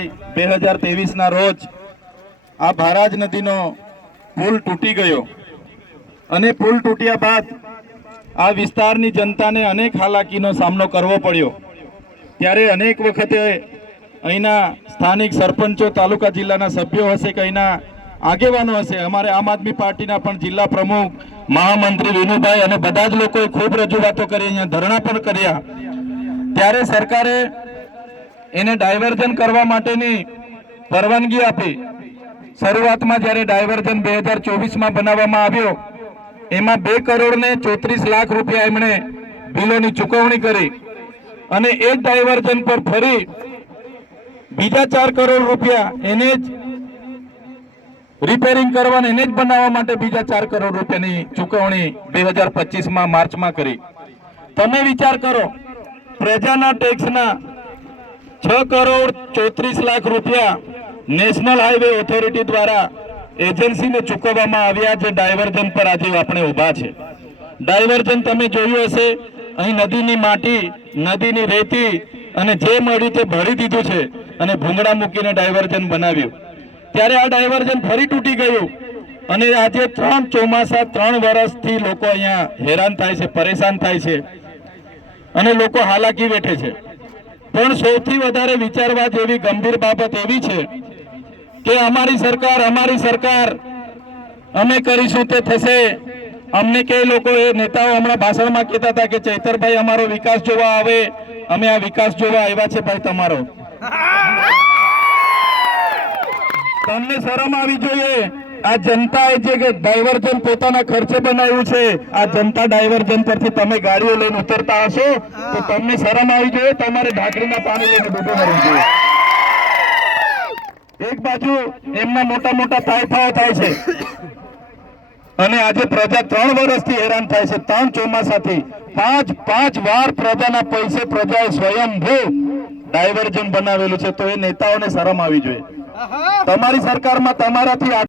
2023 ના રોજ આ ભારાજ નદીનો પુલ તૂટી ગયો અને પુલ તૂટ્યા બાદ આ વિસ્તારની જનતાને અનેક હાલાકીનો સામનો કરવો પડ્યો। ત્યારે અનેક વખતે અહીંના સ્થાનિક સરપંચો, તાલુકા જિલ્લાના સભ્યો હશે કે અહીંના આગેવાનો હશે, અમારે આમ આદમી પાર્ટીના પણ જિલ્લા પ્રમુખ, મહામંત્રી વિનુભાઈ અને બધા જ લોકોએ ખૂબ રજૂઆતો કરી, અહીંયા ધરણા પણ કર્યા। ત્યારે સરકારે એને ડાયવર્ઝન કરવા માટેની પરવાનગી આપી। શરૂઆતમાં જ્યારે ડાયવર્ઝન 2024 માં બનાવવામાં આવ્યો એમાં 2 કરોડ ને 34 લાખ રૂપિયા એમણે બિલોની ચૂકવણી કરી અને એ જ ડાયવર્ઝન પર ફરી બીજા 4 કરોડ રૂપિયા એને જ રિપેરિંગ કરવાને એને જ બનાવવા માટે બીજા 4 કરોડ રૂપિયાની ચૂકવણી 2025 માં માર્ચમાં કરી। તમે વિચાર કરો, પ્રજાના ટેક્સના 6 કરોડ 34 લાખ રૂપિયા નેશનલ હાઈવે ઓથોરિટી દ્વારા એજન્સીને ચૂકવવામાં આવ્યા છે ડાયવર્ઝન પર આજે આપણે ઊભા છે। ડાયવર્ઝન તમે જોયું હશે, અહીં નદીની માટી, નદીની રેતી અને જે મળ્યું તે ભરી દીધું છે અને ભૂંગળા મૂકીને ડાયવર્ઝન બનાવ્યું। ત્યારે આ ડાયવર્ઝન ફરી તૂટી ગયું અને આજે 3 ચોમાસા 3 વર્ષથી લોકો અહીંયા હેરાન થાય છે, પરેશાન થાય છે અને લોકો હાલાકી વેઠે છે। પણ સૌથી વધારે વિચારવા જેવી ગંભીર બાબત એવી છે કે અમારી સરકાર અમે કરીશું તે થશે। અમને કે લોકો એ નેતાઓ હમણાં ભાષણમાં કહેતા હતા કે ચૈતરભાઈ અમારો વિકાસ જોવા આવે, અમે આ વિકાસ જોવા આવ્યા છે। ભાઈ તમારો તમને શરમ આવી જોઈએ। આ જનતાએ જે ડાયવર્ઝન પોતાના ખર્ચે બનાવ્યું છે, આ જનતા ડાયવર્ઝન પરથી તમે ગાડીઓ લઈને ઉતરતા હશો તો તમને શરમ આવી જોઈએ। તમારે ઢાંકણીમાં પાણી લઈને ડૂબો મરવું જોઈએ। એક બાજુ એમના મોટા મોટા તાયફાઓ થાય છે અને આજે પ્રજા 3 વર્ષથી હેરાન થાય છે। 3 ચોમાસાથી 5 વાર પ્રજાના પૈસે પ્રજાએ સ્વયંભૂ ડાયવર્ઝન બનાવેલું છે, તો એ નેતાઓને શરમ આવી જોઈએ। તમારી સરકારમાં તમારાથી